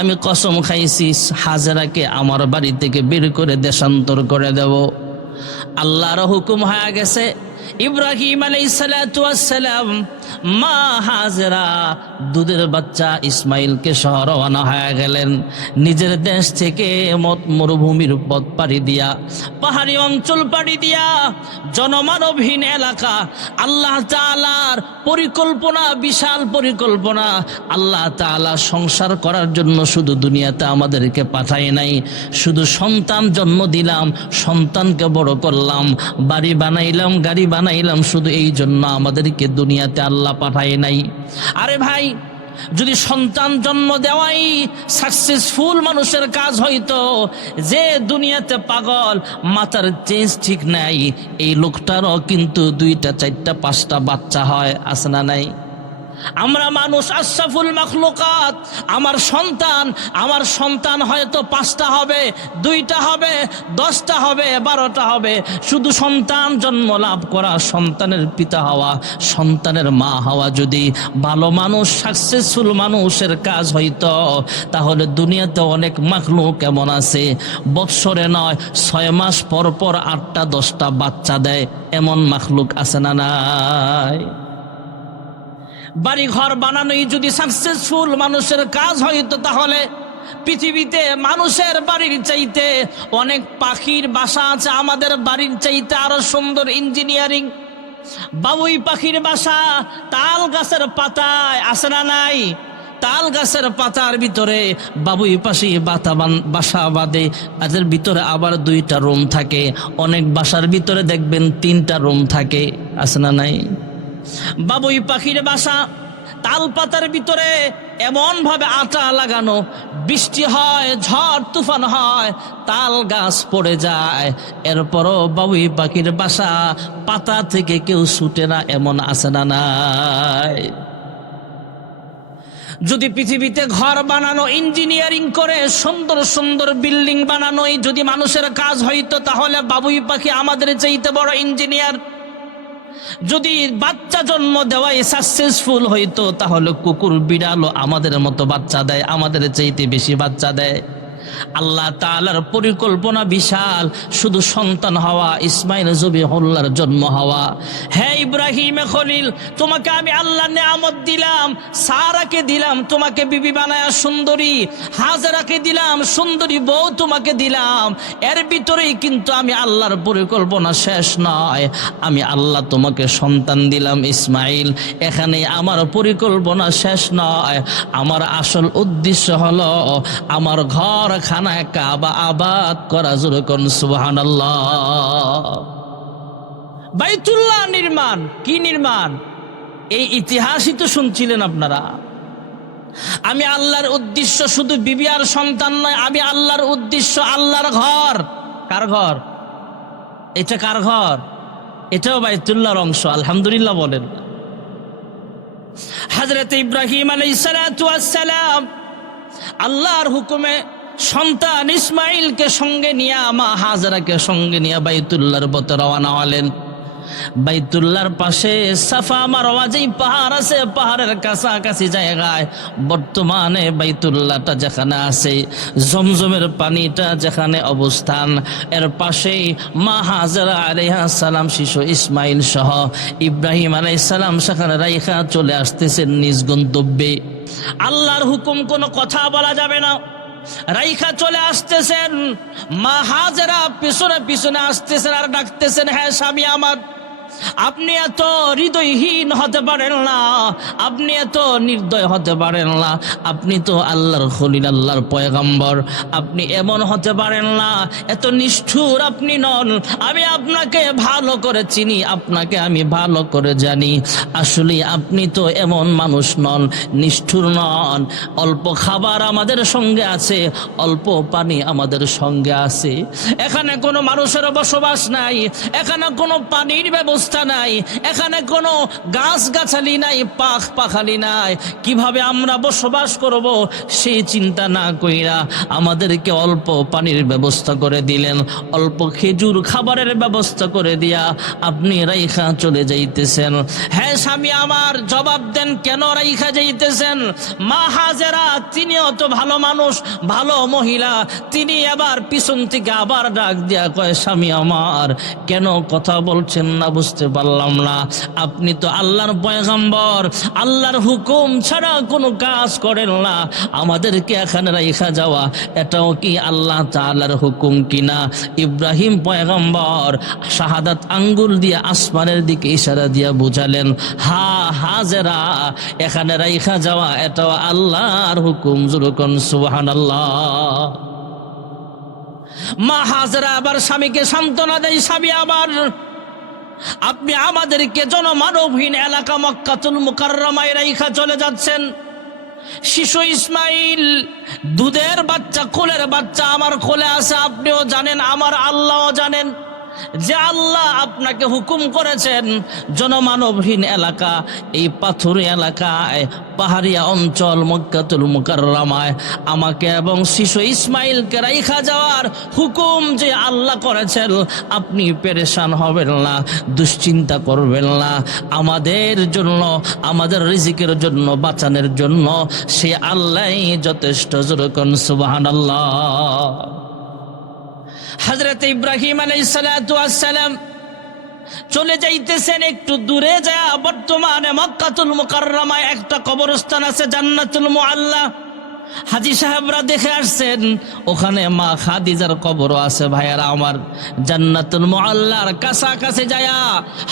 আমি কসম খাইছি হাজেরাকে আমার বাড়ি থেকে বের করে দেশান্তর করে দেব। আল্লাহর হুকুম হয়ে গেছে। ইব্রাহিম আলাইহিস সালাতু ওয়াস সালাম মা হাজেরা দুধের বাচ্চা ইসমাইলকে সহ রওনা হয়ে গেলেন। নিজের দেশ থেকে মরুভূমির পথ পাড়ি দিয়া, পাহাড়ি অঞ্চল পাড়ি দিয়া, জনমানবহীন এলাকা। আল্লাহ তাআলার পরিকল্পনা, বিশাল পরিকল্পনা। আল্লাহ তাআলা সংসার করার জন্য শুধু দুনিয়াতে আমাদেরকে পাঠায় নাই, শুধু সন্তান জন্ম দিলাম, সন্তানকে বড় করলাম, বাড়ি বানাইলাম, গাড়ি বানাইলাম, শুধু এই জন্য আমাদেরকে দুনিয়াতে আল্লাহ পাঠায় নাই। আরে ভাই, যদি সন্তান জন্ম দেওয়াই সাকসেসফুল মানুষের কাজ হইতো, যে দুনিয়াতে পাগল, মাথার চেঞ্জ ঠিক নাই, এই লোকটারও কিন্তু 2টা 4টা 5টা বাচ্চা হয়, আছে না নাই? আমরা মানুষ আশরাফুল মাখলুকাত। আমার সন্তান হয়তো 5টা হবে, 2টা হবে, 10টা হবে, 12টা হবে। শুধু সন্তান জন্ম লাভ করা, সন্তানের পিতা হওয়া, সন্তানের মা হওয়া যদি ভালো মানুষ, সাকসেসফুল মানুষের কাজ হইতো, তাহলে দুনিয়াতে অনেক মাখলুক এমন আছে বৎসরে নয় 6 মাস পর পর 8টা 10টা বাচ্চা দেয়। এমন মাখলুক আছে না নাই? বাড়ি ঘর বানানোই যদি সাকসেসফুল মানুষের কাজ হইতো, তাহলে পৃথিবীতে মানুষের বাড়ির চাইতে অনেক পাখির বাসা আছে আমাদের বাড়ির চাইতে আরো সুন্দর ইঞ্জিনিয়ারিং। বাবুই পাখির বাসা তাল গাছের পাতায়, আছে না নাই? তাল গাছের পাতার ভিতরে বাবুই পাখি বাসা বাঁধে, এদের ভিতরে আবার 2টা রুম থাকে। অনেক বাসার ভিতরে দেখবেন 3টা রুম থাকে, আছে না নাই? বাবুই পাখির বাসা তাল পাতার ভিতরে এমন ভাবে আটা লাগানো, বৃষ্টি হয়, ঝড় তুফান হয়, তাল গাছ পড়ে যায়, এরপরও বাবুই পাখির বাসা পাতা থেকে কেউ ছুটে না, এমন আছে না নাই? যদি পৃথিবীতে ঘর বানানো, ইঞ্জিনিয়ারিং করে সুন্দর সুন্দর বিল্ডিং বানানোই যদি মানুষের কাজ হইতো, তাহলে বাবুই পাখি আমাদের চাইতে বড় ইঞ্জিনিয়ার। যদি বাচ্চা জন্ম দেওয়াই সাকসেসফুল হইতো, তাহলে কুকুর বিড়ালও আমাদের মতো বাচ্চা দেয়, আমাদের চাইতে বেশি বাচ্চা দেয়। আল্লাহ তাআলার পরিকল্পনা বিশাল। শুধু সন্তান হওয়া, ইসমাইল জবিহুল্লাহর জন্ম হওয়া। হ্যাঁ ইব্রাহিম খলিল, তোমাকে আমি আল্লাহ নেয়ামত দিলাম, সারাকে দিলাম তোমাকে বিবি বানায়া সুন্দরী, হাজেরাকে দিলাম সুন্দরী বউ তোমাকে দিলাম। এর ভিতরেই কিন্তু আমি আল্লাহর পরিকল্পনা শেষ নয়। আমি আল্লাহ তোমাকে সন্তান দিলাম ইসমাইল, এখানে আমার পরিকল্পনা শেষ নয়। আমার আসল উদ্দেশ্য হলো আমার ঘর খানা কাবা আবাদ করা। জোরে কোন সুবহানাল্লাহ। বাইতুল্লাহ নির্মাণ, কি নির্মাণ? এই ইতিহাসই তো শুনছিলেন আপনারা। আমি আল্লাহর উদ্দেশ্য শুধু বিবি আর সন্তান নয়, আমি আল্লাহর উদ্দেশ্য আল্লাহর ঘর। কার ঘর এটা? কার ঘর? এটাও বাইতুল্লাহর অংশ। আলহামদুলিল্লাহ বলেন। হযরত ইব্রাহিম আলাইহিস সালাতু ওয়াস সালাম আল্লাহর হুকুমে সন্তান ইসমাইলকে সঙ্গে নিয়ে, মা হাজেরাকে সঙ্গে নিয়ে বাইতুল্লাহর পথে রওনা হলেন। বাইতুল্লাহর পাশে সাফা মারওয়া যেই পাহাড় আছে, পাহাড়ের কাছাকাছি জায়গায় বর্তমানে বাইতুল্লাহটা যেখানে আছে, জমজমের পানিটা যেখানে অবস্থান, এর পাশেই মা হাজেরা আলাইহিস সালাম শিশু ইসমাইল সহ ইব্রাহিম আলাইহিস সালাম সেখানে রাইখা চলে আসতেছেন নিজ গন্তব্যে। আল্লাহর হুকুম, কোনো কথা বলা যাবে না। রাইখা চলে আসতেছেন, মা হাজেরা পিছনে পিছনে আসতেছেন আর ডাকতেছেন, হ্যাঁ স্বামী আমার, আপনি এত হৃদয়হীন হতে পারেন না, আপনি এত নির্দয় হতে পারেন না, আপনি তো আল্লাহর খলিল, আল্লাহর পয়গম্বর, আপনি এমন হতে পারেন না, এত নিষ্ঠুর আপনি নন। আমি আপনাকে ভালো করে চিনি, আপনাকে আমি ভালো করে জানি। আসলে আপনি তো এমন মানুষ নন, নিষ্ঠুর নন। অল্প খাবার আমাদের সঙ্গে আছে, অল্প পানি আমাদের সঙ্গে আছে। এখানে কোনো মানুষের বসবাস নাই, এখানে কোনো পানির ব্যবস্থা ব্যবস্থা নাই, এখানে কোনো গাছ গাছালি নাই, পাখ পাখালি নাই, কিভাবে আমরা বসবাস করব সেই চিন্তা না কইরা আমাদেরকে অল্প পানির ব্যবস্থা করে দিলেন, অল্প খেজুর খাবারের ব্যবস্থা করে দিয়া আপনি রাইখা চলে যাইতেছেন। হ্যাঁ স্বামী আমার, জবাব দেন কেন রাইখা যাইতেছেন? মা হাজেরা তিনিও তো ভালো মানুষ, ভালো মহিলা, তিনি আবার পিছন থেকে আবার ডাক দিয়া কয়, স্বামী আমার কেন কথা বলছেন না বুঝতে পারলাম না, আপনি তো আল্লাহর পয়গম্বর, আল্লাহর হুকুম ছাড়া কোনো কাজ করেন না, আমাদেরকে এখানে রাইখা যাওয়া এটাও কি আল্লাহ তাআলার হুকুম কিনা? ইব্রাহিম পয়গম্বর শাহাদাত আঙ্গুল দিয়ে আসমানের দিকে ইশারা দিয়া বুঝালেন, হা হাজেরা এখানে রাইখা যাওয়া এটাও আল্লাহর হুকুম। জুরুকন সুবহানাল্লাহ। মা হাজেরা আবার স্বামীকে সান্ত্বনা দেয়, স্বামী আবার আপনি আমাদেরকে জনমানবহীন এলাকা মক্কাতুল মুকাররমায় রাইখা চলে যাচ্ছেন, শিশু ইসমাইল দুধের বাচ্চা, কোলের বাচ্চা আমার কোলে আছে, আপনিও জানেন, আমার আল্লাহও জানেন যে আল্লাহ আপনাকে হুকুম করেছেন জনমানবহীন এলাকা, এই পাথুরে এলাকায়, পাহাড়িয়া অঞ্চল মক্কাতুল মুকাররমায় আমাকে এবং শিশু ইসমাইলকে রাইখা যাওয়ার হুকুম যে আল্লাহ করেছেন, আপনি পেরেশান হবেন না, দুশ্চিন্তা করবেন না, আমাদের জন্য, আমাদের রিজিকের জন্য, বাঁচানোর জন্য সে আল্লাহই যথেষ্ট। জোরকন সুবহানাল্লাহ। হযরত ইব্রাহিম আলাইহিস সালাতু ওয়াস সালাম চলে যাইতেছেন একটু দূরে, যায় বর্তমানে মক্কাতুল মুকাররমায় একটা কবরস্থান আছে জান্নাতুল মুআল্লা, হাজী সাহেবরা দেখে আসছেন, ওখানে মা খাদিজার কবরও আছে। ভাইয়ারা আমার, জান্নাতুল মুআল্লার কাছাকাছি যায়া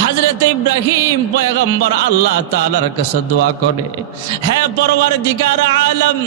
হযরত ইব্রাহিম পয়গম্বর আল্লাহ তাআলার কাছে দোয়া করে, হে পরওয়ারদিগার আলম,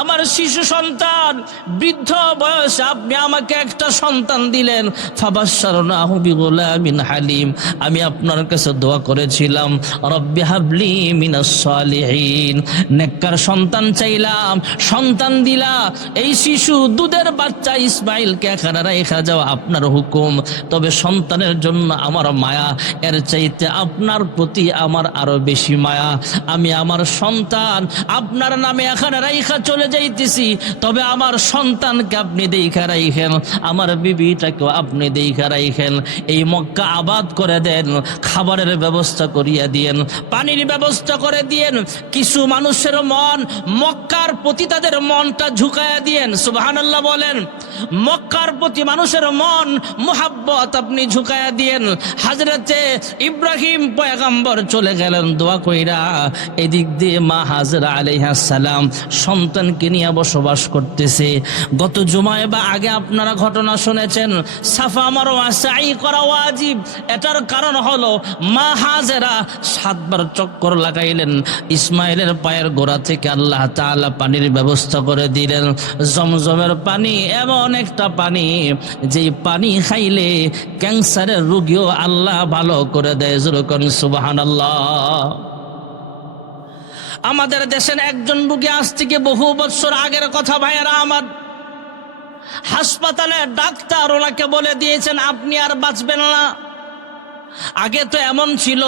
আমার শিশু সন্তান বৃদ্ধ বয়সে আপনি আমাকে একটা সন্তান দিলেন, ফাবাশশারনাহু বিগুলামিন হালিম, আমি আপনার কাছে দোয়া করেছিলাম, রব্বি হাবলি মিনাস সালিহিন, নেককার সন্তান চাইলাম, সন্তান দিলা। এই শিশু দুধের বাচ্চা ইসমাইলকে এখানে রাইখা যাওয়া আপনার হুকুম, তবে সন্তানের জন্য আমার মায়া, এর চাইতে আপনার প্রতি আমার আরো বেশি মায়া। আমি আমার সন্তান আপনার নামে এখানে রাইখা চলে যাইতেছি, তবে আমার সন্তানকে আপনি দেইখা রাইখেন, আমার বিবিটাকেও আপনি দেইখা রাইখেন, এই মক্কা আবাদ করে দেন, খাবারের ব্যবস্থা করিয়া দিয়েন, পানির ব্যবস্থা করে দিয়েন। কিছু মানুষের মন মক্কার প্রতি তাদের মনটা ঝুঁকায়া দিয়েন, সুবহানাল্লাহ বলেন। মক্কার প্রতি মানুষের মন মুহাব্বত আপনি ঝুঁকায়া দিয়েন। হযরতে ইব্রাহিম পয়গম্বর চলে গেলেন দোয়া কইরা, এদিক দিয়ে মা হাজেরা আলাইহিস সালাম সন্তানকে নিয়ে বসবাস করতেছে। গত জুমায় বা আগে আপনারা ঘটনা শুনেছেন, সাফা মারওয়া সাই করা ওয়াজিব। এটার কারণ হলো মা হাজেরা 7 বার চক্কর লাগাইলেন, ইসমাইলের পায়ের গোড়া থেকে আল্লাহ তাআলা পানির ব্যবস্থা করে দিলেন, জমজমের পানি, এমন একটা পানি যেই পানি খাইলে ক্যান্সারের রোগীও আল্লাহ ভালো করে দেয়। যেরকম সুবহানাল্লাহ। আমাদের দেশের একজন রোগী, আজ থেকে বহু বছর আগের কথা ভাইয়েরা আমার, হাসপাতালে ডাক্তার ওনাকে বলে দিয়েছেন আপনি আর বাঁচবেন না। আগে তো এমন ছিল,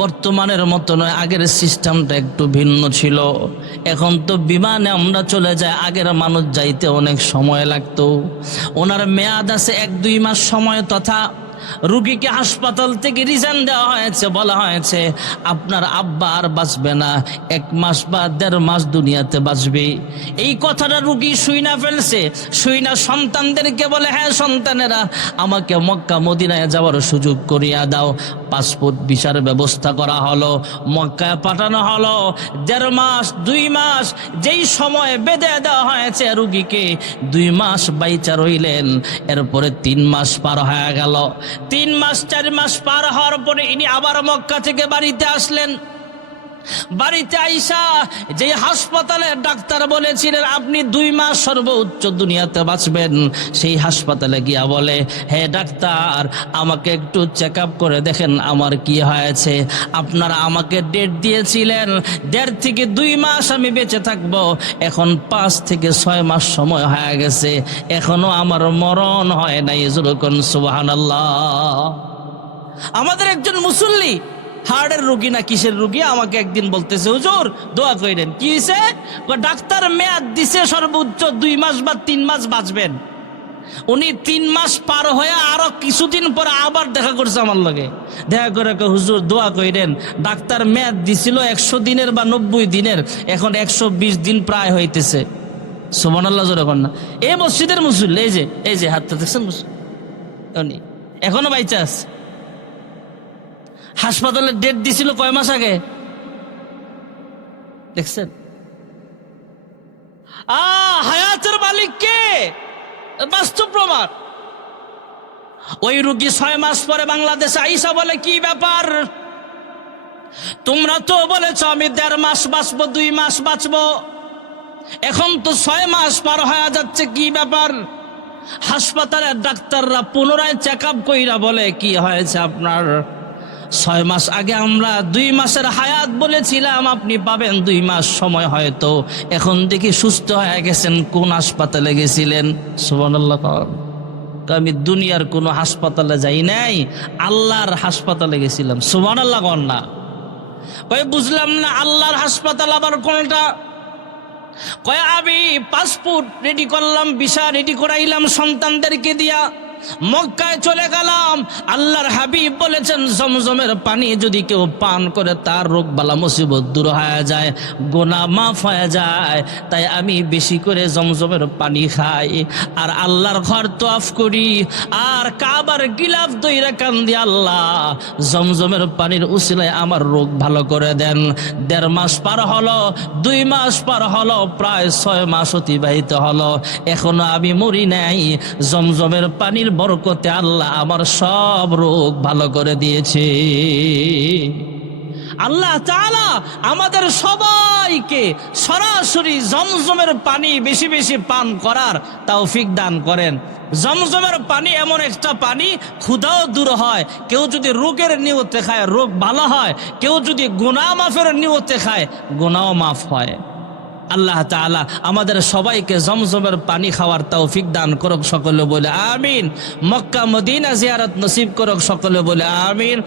বর্তমানের মতো নয়, আগের সিস্টেমটা একটু ভিন্ন ছিল। এখন তো বিমানে আমরা চলে যাই, আগের মানুষ যাইতে অনেক সময় লাগতো। ওনার মেয়াদ আছে 1-2 মাস সময়, তথা রুগীকে হাসপাতাল থেকে রিজাইন দেওয়া হয়েছে, বলা হয়েছে আপনার আব্বা আর বাঁচবে না, 1 মাস বা 1.5 মাস দুনিয়াতে বাঁচবে। এই কথাটা রুগী শুইনা ফেলছে, শুইনা সন্তানদেরকে বলে, হ্যাঁ সন্তানেরা, আমাকে মক্কা মদিনায় যাওয়ার সুযোগ করিয়া দাও। পাসপোর্ট ভিসার ব্যবস্থা করা হলো, মক্কায় পাঠানো হলো। 1.5 মাস 2 মাস যেই সময় বেঁধে দেওয়া হয়েছে রুগীকে, 2 মাস বাইচা রইলেন। এরপরে 3 মাস পার হয়ে গেল। 3 মাস 4 মাস পার হওয়ার পরে ইনি আবার মক্কা থেকে বাড়িতে আসলেন। বাড়িতে আইসা যে হাসপাতালে ডাক্তার বলেছিলেন আপনি 2 মাস সর্বোচ্চ দুনিয়াতে বাঁচবেন, সেই হাসপাতালে গিয়া বলে, হে ডাক্তার, আমাকে একটু চেক আপ করে দেখেন আমার কি হয়েছে। আপনারা আমাকে ডেট দিয়েছিলেন 1.5 থেকে 2 মাস আমি বেঁচে থাকবো, এখন 5 থেকে 6 মাস সময় হয়ে গেছে, এখনো আমার মরণ হয় নাই। যেরকম সুবহানাল্লাহ। আমাদের একজন মুসল্লি হার্টের রোগী না কিসের রোগী আমাকে একদিন বলতেছে, হুজুর দোয়া কইরেন। কি হয়েছে? ডাক্তার মেয়াদ দিছে সর্বোচ্চ 2 মাস বা 3 মাস বাঁচবেন। উনি 3 মাস পার হয়ে আরো কিছুদিন পরে আবার দেখা করছে আমার লগে। দেখা করে হুজুর দোয়া কইরেন, ডাক্তার মেয়াদ দিছিল 100 দিনের বা 90 দিনের, এখন 120 দিন প্রায় হইতেছে। সুবহানাল্লাহ জোরে কর না। এই মসজিদের মুসল্লি, এই যে হাতটা দেখছেন উনি এখনো বাইচা আছে। হাসপাতালে ডেট দিছিল কয় মাস আগে, দেখছেন? হায়াতের মালিক কে? বাস্তব প্রমাণ। ওই রুগী 6 মাস পরে বাংলাদেশে আইসা বলে, কি ব্যাপার, তোমরা তো বলেছ আমি 1.5 মাস বাঁচবো, 2 মাস বাঁচবো, এখন তো 6 মাস পার হয়ে যাচ্ছে, কি ব্যাপার? হাসপাতালের ডাক্তাররা পুনরায় চেক আপ কইরা বলে, কি হয়েছে আপনার? 6 মাস আগে আমরা 2 মাসের হায়াত বলেছিলাম, আপনি পাবেন 2 মাস সময়, হয়তো এখন দেখি সুস্থ হয়ে গেছেন। কোন হাসপাতালে গেছিলেন? সুবহানাল্লাহ। আমি দুনিয়ার কোনো হাসপাতালে যাই নাই, আল্লাহর হাসপাতালে গেছিলাম। সুবহানাল্লাহ না? কই বুঝলাম না, আল্লাহর হাসপাতাল আবার কোনটা? কয় আমি পাসপোর্ট রেডি করলাম, ভিসা রেডি করাইলাম সন্তানদেরকে দিয়া, মক্কায় চলে গেলাম। আল্লাহর হাবিব বলেছেন, জমজমের পানি যদি কেউ পান করে তার রোগ বালা মুসিবত দূর হয়ে যায়, গুনাহ মাফ হয়ে যায়। তাই আমি বেশি করে জমজমের পানি খাই, আর আল্লাহর ঘর তওয়াফ করি, আর কাবার গিলাফ দইরা কান্দি, আল্লাহ জমজমের পানির উসিলায় আমার রোগ ভালো করে দেন। 1.5 মাস পার হলো, 2 মাস পার হলো, প্রায় 6 মাস অতিবাহিত হলো, এখনো আমি মরি নাই। জমজমের পানির বরকতে আল্লাহ আমার সব রোগ ভালো করে দিয়েছে। আল্লাহ তাআলা আমাদের সবাইকে সরাসরি জমজমের পানি বেশি বেশি পান করার তৌফিক দান করেন। জমজমের পানি এমন একটা পানি, ক্ষুধাও দূর হয়, কেউ যদি রোগের নিয়তে খায় রোগ ভালো হয়, কেউ যদি গুনাহ মাফের নিয়তে খায় গুনাহ মাফ হয়। আল্লাহ তাআলা আমাদের সবাইকে জমজমের পানি খাওয়ার তৌফিক দান করুক, সকলে বলে আমিন। মক্কা মদিনা জিয়ারত নসিব করুক, সকলে বলে আমিন।